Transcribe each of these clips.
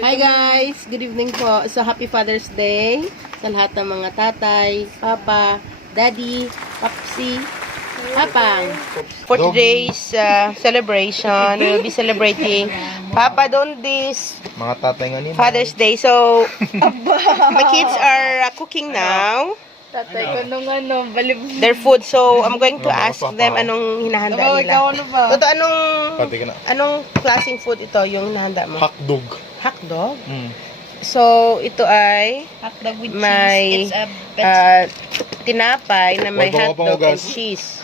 Hi guys! Good evening po. So, happy Father's Day sa lahat ng mga tatay, papa, daddy, papsi, papang. For today's celebration, we'll be celebrating Papa Dondi's Mga tatay nga nila. Father's Day. So, my kids are cooking now. Tatay ko nung balib. Their food. So, I'm going to ask them anong hinahanda Ikaw, nila. ano ba? Toto, Pati ka na. anong klaseng food ito yung hinahanda mo? Hotdog. Hotdog? Mm. So, ito ay Hotdog with may cheese. It's a vegetable. tinapay na may Huwag hotdog and pangugas. cheese.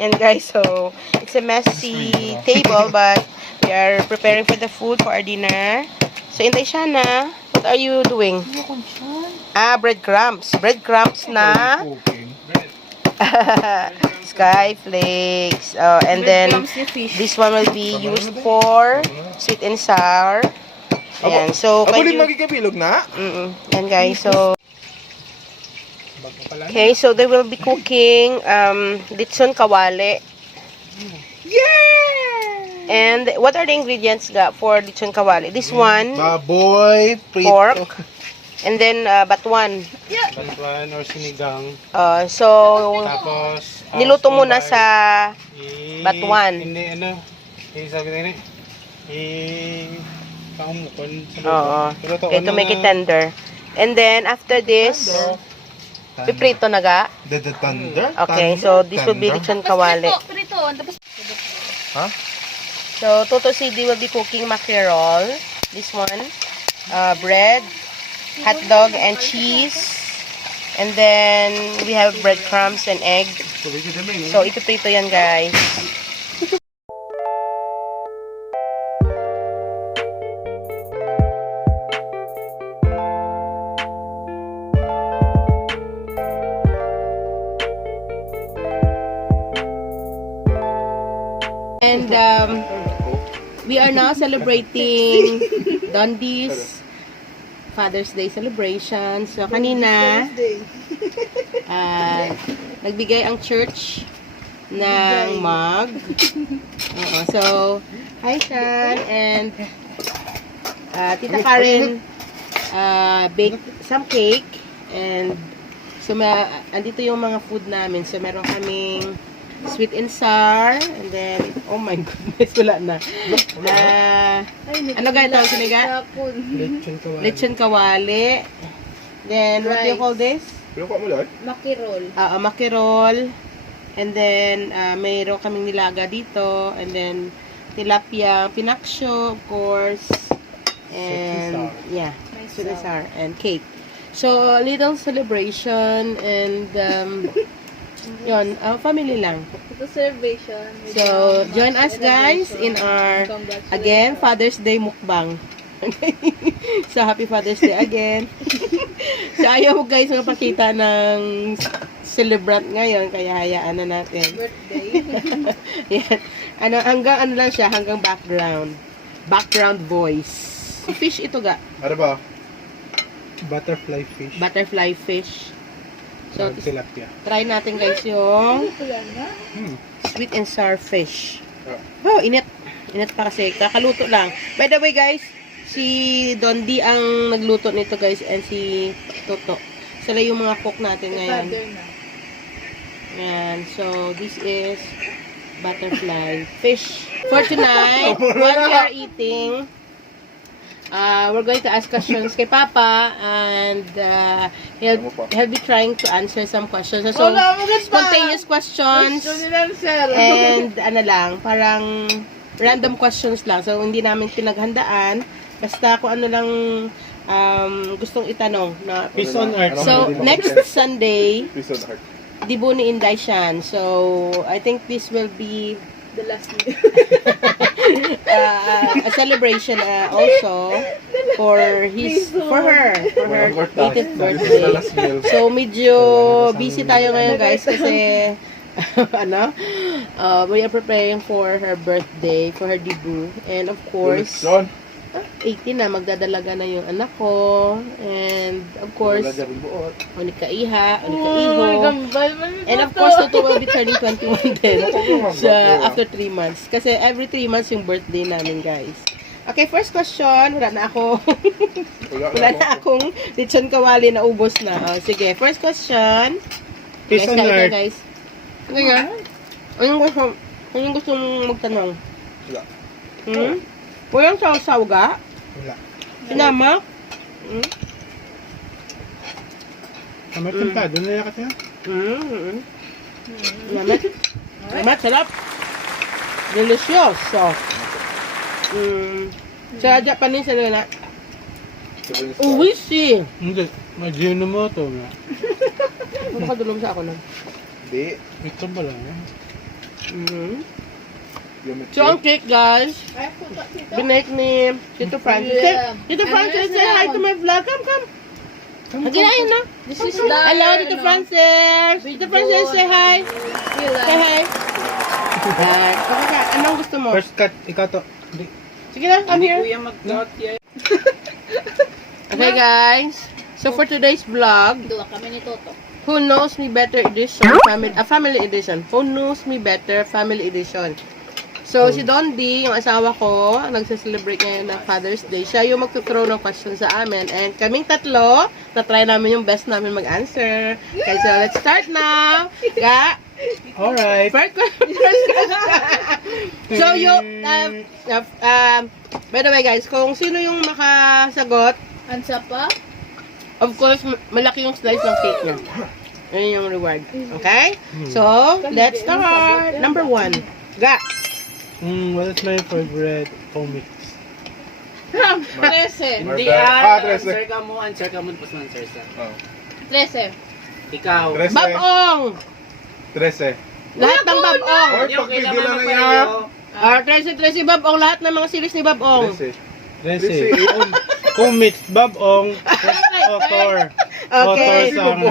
Yan guys, so it's a messy table but we are preparing for the food for our dinner. So, Inday Shana, what are you doing? Breadcrumbs. Breadcrumbs na skyflakes. And then this one will be used for sweet and sour. Ayan, so Ako can din you... magkikabilog na. Yan guys, so okay, so they will be cooking litson kawali. Yeah! And what are the ingredients for litson kawali? This one, Baboy, prito. pork, and then batuan. Batuan or sinigang. So Tapos, niluto muna sa batuan. Hindi, sabi na yun paumukon sa Oo. luto. Okay, to make it tender. And then after this, piprito na ga. The thunder? Okay, so this will be litson kawali. Prito. Tapos, Ha? So Toto CD will be cooking mackerel. This one, bread, hot dog and cheese. And then we have breadcrumbs and egg. So ipiprito yan guys. And we are now celebrating Dundee's Father's Day celebration. So kanina, nagbigay ang church ng mug. So, hi Sean and Tita Karen baked some cake and so andito yung mga food namin. So meron kaming sweet and sour and then oh my goodness, wala na. Ano ga ito? Siniga? Lechon kawali. Then what do you call this? Pinukuha mo lahat? makirol. Makirol. And then, mayroon kaming nilaga dito. And then, tilapia, pinaksyo, of course. And, yeah, sweet and sour. And cake. So, a little celebration. And, yun, family lang. Ito celebration. So, join us guys in our, again, Father's Day mukbang. So, happy Father's Day again. So, ayaw mo guys mapakita ng celebrant ngayon, kaya hayaan na natin. Birthday. Yan. Hanggang lang siya, hanggang background. Background voice. Fish ito ga. Ano ba? Butterfly fish. Butterfly fish. So, Tilapia. try natin guys yung sweet and sour fish. Oh, init. Init pa kasi. Kakaluto lang. By the way guys, si Dondi ang nagluto nito guys and si Toto. Sila yung mga cook natin ngayon. Yan. So, this is butterfly fish. For tonight, what we are eating, we're going to ask questions kay Papa and he'll be trying to answer some questions. So, spontaneous questions and ano lang, parang random questions lang. So, hindi namin pinaghandaan. Basta kung ano lang gustong itanong. Na, Peace on earth. so, next Sunday, Dibo ni Inday Shan. So, I think this will be The last meal. a celebration also for her 80th birthday. So, medyo busy tayo ngayon guys kasi we are preparing for her birthday, for her debut. And of course, 18 na, magdadalaga na yung anak ko. And, of course, Wala dyan buot. ulit ka iha, ulit ka iho. And of course, Toto will be turning 21 din after 3 months. Kasi every 3 months yung birthday namin, guys. Okay, first question. Wala na ako. Wala na akong lechon kawali na ubos na. Oh, sige, first question. Peace on kain tayo, earth. guys. Ano nga? Anong gusto mong magtanong? Wala. Hmm? Walang saw-saw ga? Wala. Sinama? Hmm? Kamay pintado na yakat niya. Hmm. Salamat. Salamat, sarap. Delicioso. Sa Japanese, ano na? Uwishi. Hindi. Majinomoto nga. Makadulong sa ako na. Hindi. Ito ba lang eh? Yumit. So, ang cake, guys. Binake ni Tito Francis. Tito Francis, say hi to my vlog. Come. Hagi na yun, no? This is the... Hello, Tito Francis. Tito Francis, say hi. Say hi. Hi. Okay, anong gusto mo? First cut, ikaw to. Hindi. Sige na, come here. Okay, guys. So, for today's vlog, Dua kami ni Toto. Who Knows Me Better Edition, family edition. Who Knows Me Better Family Edition. So, si Don D, yung asawa ko, nagsa-celebrate ngayon ng Father's Day. Siya yung magtuthrow ng question sa amin. And kaming tatlo, na-try namin yung best namin mag-answer. Okay, so let's start now. Ga? Alright. First question. So, by the way guys, kung sino yung makasagot, Ansa pa? of course, malaki yung slice ng cake niya. Yun yung reward. Okay? So, let's start. Number 1. Ga. What is my favorite comics? 13. Hindi Trece. answer ka mo, tapos answer sa. Oh. 13. Ikaw. 13. Babong! 13. Lahat ng babong. Or Hindi, okay pagpigil naman na magpareho. Tracy babong. Lahat ng mga series ni babong. 13. Resi. Comics, Babong, author. Okay. Author sa ano.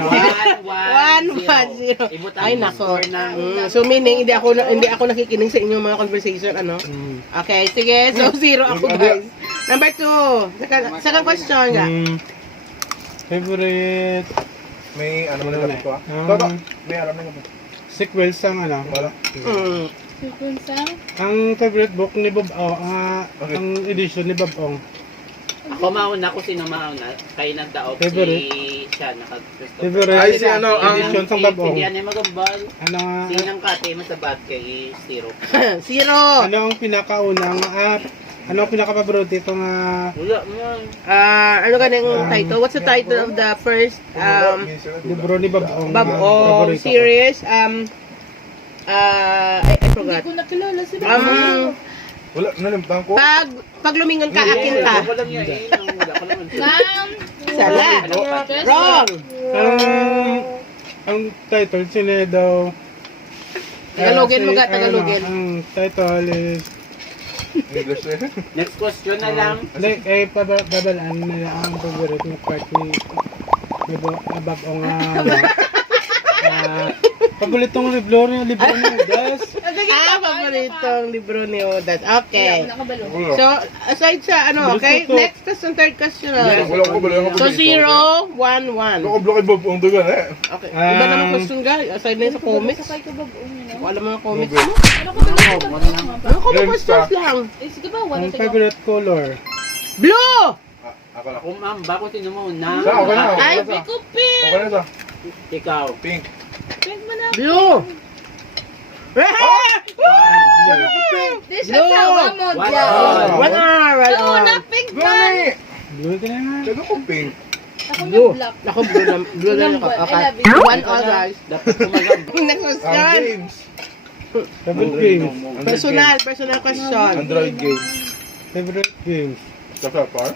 1-1-0. Ibutang Ay, mo nako. score ng... So, meaning, hindi ako nakikinig sa inyong mga conversation, ano? Okay, sige. So, 0 ako, guys. Number 2. Second question, ga. Favorite May ano man lang ito ah. Um, Toto, may alam na nga. sequels ang ano. Wala. Sequence Ang favorite book ni Bob Okay. ang edition ni Bob Ong. Ako mauna ko sino mauna. Kayo nagdaog Favorite? si siya, naka-Christopher. Favorite Ay, si ano, ang- edition sa Bob Ong. Hindi yan ay magambal. Ano nga, Sinang kate mo sa bad kay Zero. 0. ano ang pinakaunang ano ang pinaka-favorite ko nga Wala mo. Ano ka yung title? What's the title of the first libro ni Bob Ong? Bob na Ong paborito ko? series? I forgot. ko nakilala si Wala, nalimtan ko. Pag lumingon ka, akin ka. Wala niya eh. Wala ko naman. Ma'am. Sala. Wrong. Ang title sino daw Tagalogin mo ga, Tagalogin. Ang title is English eh. Next question na lang. like babalaan nila ang favorite na part ni Bob Ong paboritong libro niya guys. Paboritong libro ni Odas. Wala Okay. ko nakabalo. Wala. So, aside sa okay, next question, third question. Wala ko wala ko. So, 0, 1, 1. Ako block Bob ang dugan eh. Okay. Iba naman question guys. Aside na yun sa comics. Sakay ka ba buong yun? Kung alam mo yung comics Okay. mo. Ano ko ba? Ano ko ba Games questions ka. lang? Sige ba? Wala Ang tayo. favorite color Blue! Ako na. Kung ma'am, bako sino mo na. Sa ako na. Ay, Ako na. Ko pink. Ako na sa. Ikaw. Pink. Pink mo na. Blue! This is Blue. asawa mo. One. Diyan. One hour. Oo, na pink man. Gani. blue ka na Taga ko pink. Ako na Blue. black. Ako blue lang. Blue lang ako. I Okay. love you. 1 all guys. Dapat kumagam. Next Ang question. games. favorite games Personal question. Android games. favorite games Sa par.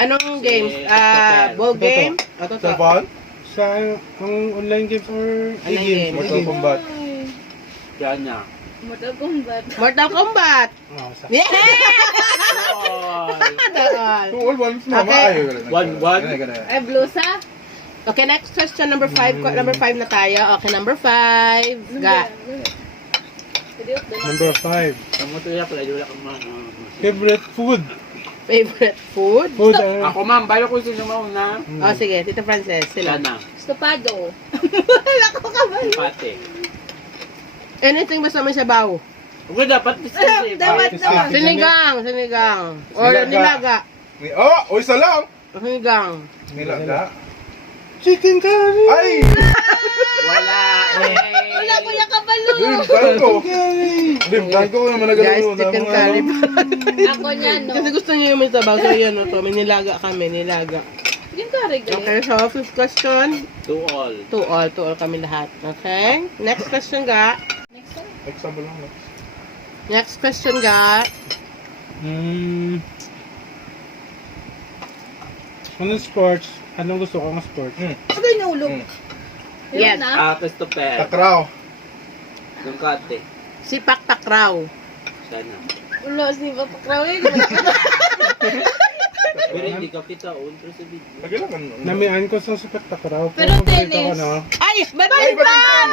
Anong games? Christopher. Ball game? O, Sa toto. pan. sa ang online games or Online e-games games. Mortal Kombat. Ay, Yan na. Mortal Kombat. Mortal Kombat. sa Yeah! So all ones na Okay. maayo. One. Ay, blusa? Okay, next question. Number 5. Number 5 na tayo. Okay, number 5. Ga. Number 5. Kamu tuh ya pala wala kang mga. Favorite food. Favorite food? Food. Ako ma'am, bayo ko sino mauna. Oh, sige. Tita Frances, sila. Sana. Estopado. Wala ko kabalo. Pate. Anything basta may sabaw. Okay, dapat distinct. Dapat naman. Sinigang. Or Nilaga. nilaga. Oh, isa lang. Sinigang. Nilaga. Chicken curry. Ay! Wala. Wala kuya kabalo. Limtan ko. Limtan ko naman Guys, nagalaw. chicken curry. Ako niyan, no? Kasi gusto niyo yung may sabaw. So, yun, no, to. May nilaga kami. Nilaga. Yung kare gali. Okay, so, fifth question. To all. To all kami lahat. Okay? Next question, ga. Next one. Example lang. Next question, ga. Anong sports? Anong gusto kong sports? Ano yung ulog? Yes. Yun na? Christopher. Takraw. Dungkate. Sipak takraw. Sana. Ulo, si Papakraw. Pero hindi ka kita ultra sa video. Nagilangan. Namian ko sa spektakraw. Pero paborito tennis. ko, no? Ay! Ay, Badminton!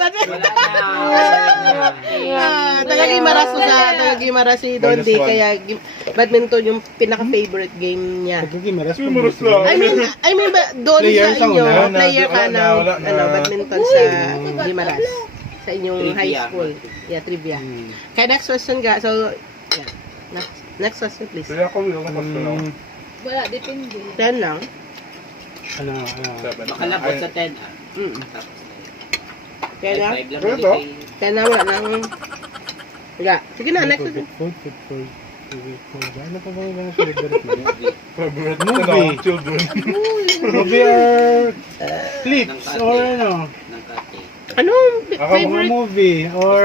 Wala na. Taga-Gimaras sa taga-Gimaras si Dondi. -1. Kaya badminton yung pinaka-favorite game niya. Pagkagimaras ko. Gimaras lang. I mean, doon Player sa sa inyo, una. player ka Wala ng na, wala na. badminton sa Gimaras. Sa inyong Trivia. high school. Yeah, trivia. Kaya next question ga. So, yeah. Next question please. Kaya ako yung kapag Wala, depende. 10 lang. Ano? Makalabot sa 10 ah. Mm. Tapos na yun. Kaya na? 5 lang Pero ulit to? eh. 10 na, wala nang... Wala. Sige na, next question. Food. Ano pa ba yung favorite mo? favorite Movie. na children. Movie or clips or ano? Ng kate. Anong Ako, Mga favorite? movie or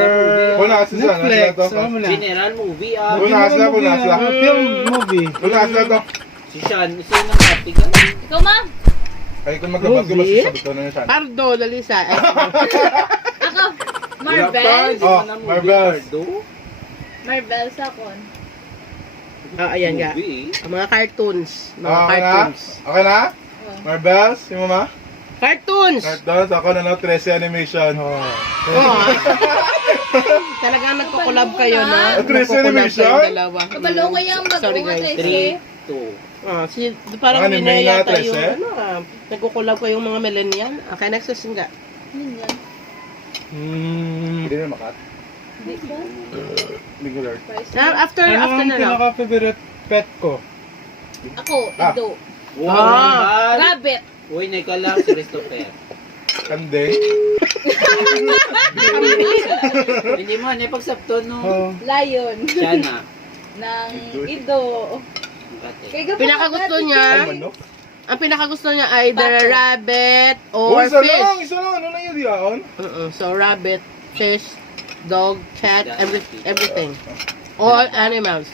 Wala kasi sa Netflix. ano to. Ano mo na? General movie ah. Wala sila, wala sila. Film movie. Wala sila to. Si Sean. Sino ng kate ka? Ikaw, ma'am? Ay, kung magkabag ko ba Movie? sabi ko na yun siya. Pardo, Lalisa. Ako. Marvel? Oh, Marvel. Marvel sa kon. Ayan nga. Movie. Ang mga cartoons. Mga Okay na? cartoons. Okay na? Oh. Marvels, yung mama? Cartoons! Cartoons, ako na no, 13 animation. Oh. Talagang nagko-collab kayo, no? Ah, Trace Nagko-collab Animation? kayong dalawa. Kabalo ko yung Sorry, bago guys. 3, 2. Parang Anime winner nga, yata yung, 13? nagko-collab kayong mga millennial. Okay, next question nga. Yun yan. Hindi na makat. Hindi ba? Hindi ko learn. After Ano ang na lang. pinaka-favorite pet ko? Ako, Ah. Ido. Wow, Ah. naman. Rabbit. Uy, naikalang si Christopher. Kande. Hindi mo, napagsabto no. Oh, Lion. Siya na. Ng Ido. Ang kate. Kaya Pinakagusto niya, Ay, manok. ang pinakagusto niya ay the Pato. rabbit Oh, or isa fish. lang, isa lang. Ano na yun diyan? So, rabbit, fish, dog, cat, Yeah. everything. All animals.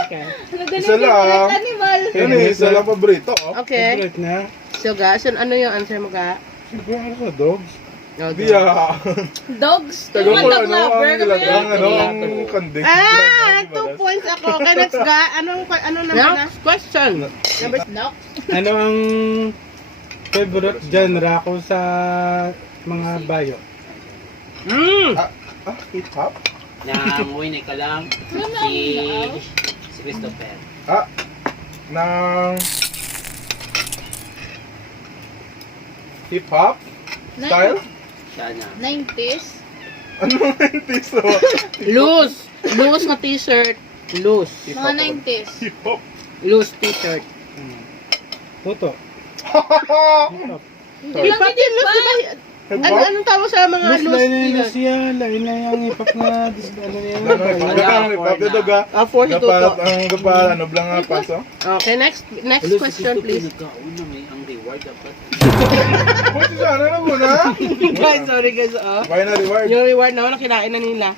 Okay. Ano ganun Isa yung lang. favorite animal? Yan eh, isa lang paborito. Oh. Okay. favorite na? So, ga, so, ano yung answer mo, ga? Siguro ako sa dogs. Okay. Diya. Dogs. Tago Yung ko dog ano, lover. ang nilagang, ano, ang Ano? kande. 2 points ako. Okay, next, ga. Ano naman na? Next question. Number No. Ano ang favorite genre ko sa mga bayo? Hip-hop? Na uy, naikalang si Christopher. Ng hip-hop? Style? Siya na. 90s. Ano yung tiso? Loose na t-shirt. Loose. Mga 90s. Hip-hop. Loose t-shirt. Puto. Hip-hop din, loose, di ba? Anong tawag sa mga Mas loose? lain na siya. Lain na yung ipak na ano niya. Hip-hop dito ga. 42 to. Gaparat ang gaparat, ano blang nga paso? Okay, next question, please. Nagkauna may ang reward dapat. Buti sana na muna. Guys, sorry guys. Kaya na reward. Yung reward na wala, kinain na nila.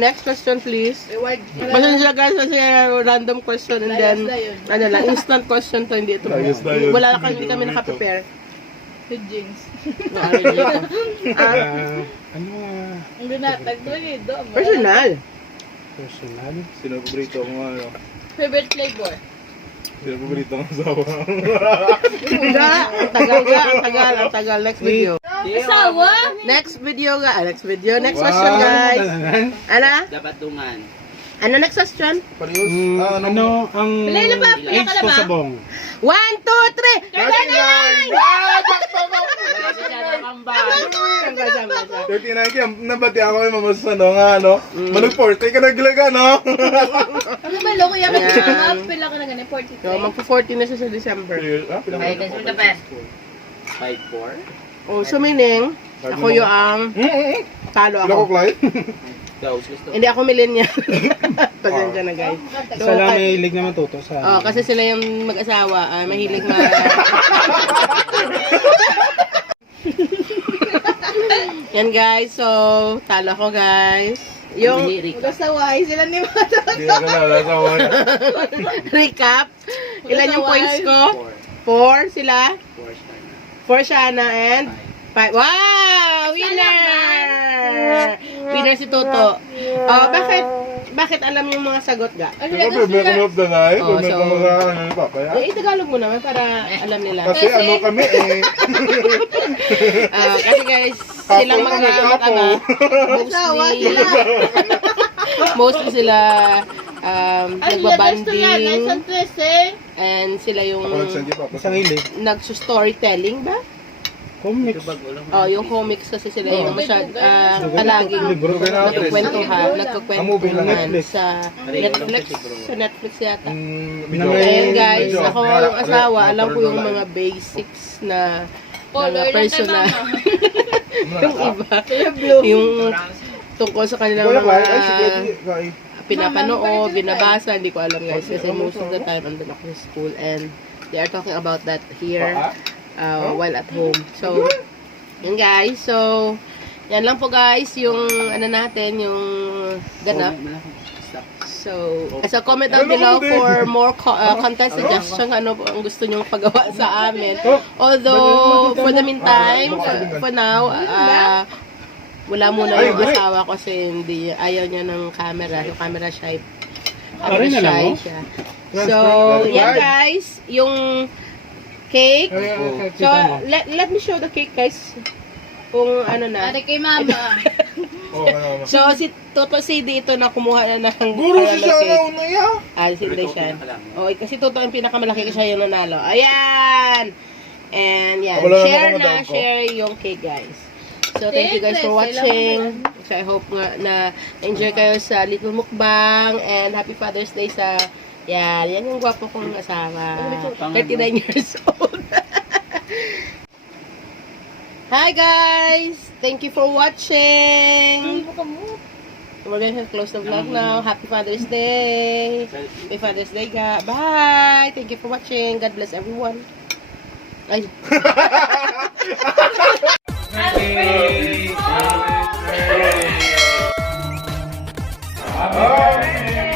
Next question, please. Reward. Pasensya guys kasi random question and then Layas na yun. instant question to, hindi ito. Layas na yun. Wala kami naka-prepare. With jeans. No, ano dito. Ano Ang binatag doon eh. Doon. Personal. personal? Sino paborito mo ano? Favorite flavor. Sino paborito mo asawa? Ang tagal. Next video. Asawa? Next video, next question, guys. Ano? Dapat dungan. Ano next question? Parius. Ano ang Pilay na ba? Pilay age ka na ko ba? sa bong? 1, 2, 3! 39! Wala si siya ng kambal. 39 kaya nabati ako yung mamasano nga, no? Manag 40 ka naglaga, no? Ano ba, loko yan? Ayan. Pila ka na ganun, 43. So, magpo-40 na siya sa December. Ah, pinaka- 5'4". Oh, so meaning, ako yung ang talo Pila ko, ako. Clyde? Daw, gusto. Hindi ako millennial. Pasensya na, guys. So, Isa lang may hilig na matuto sa oh, kasi sila yung mag-asawa, mahilig Yan, guys. So, talo ako, guys. Yung Mag-asaway sila ni Mata. Hindi ka na, nasawa niya. recap. Ilan yung points ko? 4 sila. 4 Shana and 5. Wow! Winner! Winner si Toto. Oh, bakit alam yung mga sagot ga? Ikaw, may kumulap na na eh. Oh, Kung may so- kumulap na ng papaya. Eh, Tagalog mo naman para alam nila. Kasi ano kami eh. Kasi guys, silang Kapo mga kami, kapo. mostly sila Ay, nagbabanding San 13. and sila yung Ako nagsandi pa. isang hilig. nagsustorytelling ba? Comics. Oh, yung comics kasi sila yung May palaging Libro ka na. nagkukwentuhan Movie lang nagkukwentuhan Netflix. sa Netflix, sa Netflix yata. Medyo- Ayan guys, medyo- ako yung asawa, alam ko yung mga basics na mga personal. Yung iba, yung tungkol sa kanilang Kuya, Clyde, ay, si mga Clyde, pinapanood, binabasa, hindi ko alam guys. Kasi most of the time, andun ako sa school and they are talking about that here while at home. So, yun guys. So, yan lang po guys, yung ano natin, yung ganap. So comment down below for more content suggestion ano po ang gusto nyong pagawa sa amin. Although, for the meantime, for now, wala muna yung asawa ko kasi hindi, ayaw niya ng camera. Yung camera shy. Pare na lang, Shy oh. siya. So, yan guys, yung cake. So, let me show the cake guys. Kung ano na. Ari kay mama. Oh, ano, ano. So, si Toto si dito na kumuha na ng Guro si siya cake. na una yan. Si Deshan. Oh, kasi Toto ang pinakamalaki kasi siya yung nanalo. Ayan! And yan, Wala na share ako na, madam ko. share yung cake guys. So, thank you guys for watching. So, I hope nga na enjoy kayo sa little mukbang and happy Father's Day sa yan yung gwapo kong asawa. 39 years old. Hi guys! Thank you for watching! We're gonna close the vlog now. Happy Father's Day! Happy Father's Day, ga. Bye! Thank you for watching. God bless everyone. Ay. Happy